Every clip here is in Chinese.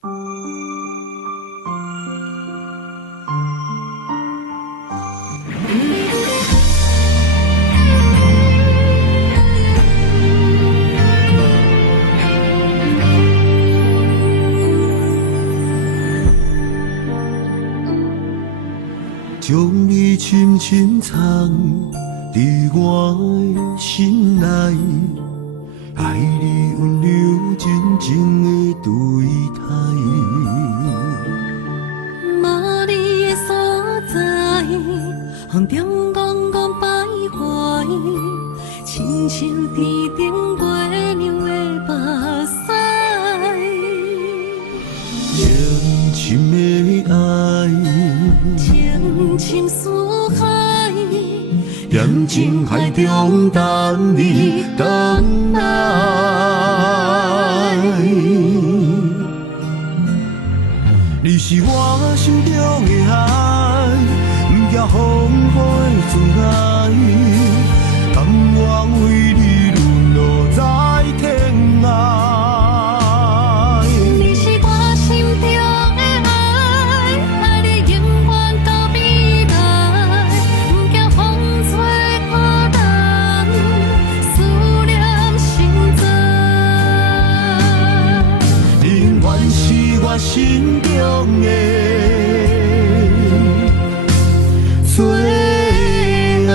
将你深深藏在我的心内，爱你温柔真情的对待。无你的所在，风中怣怣徘徊，亲像天顶月亮的目屎。深深的爱，情深似海，盐情海中等你等来。你是我心中的海，不惊风雨阻碍，甘愿为你沦落在天涯。你是我心中的爱，爱你永远到未来，不惊风吹破人，思念心在。你永远是我心中的最爱。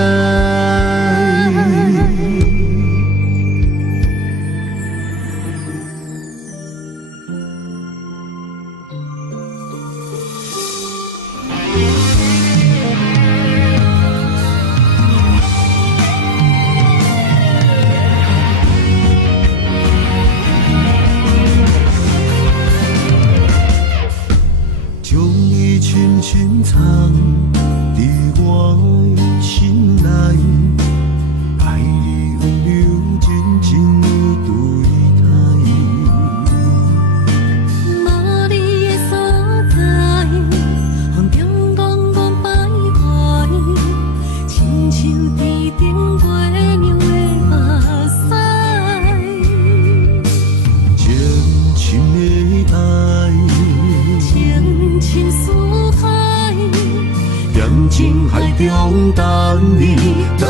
将你深深藏在我的心内，爱你温柔真情的对待。无你的所在，风中怣怣徘徊，亲像天顶月亮的目屎。深深的爱，情深似海，盐情海中等你等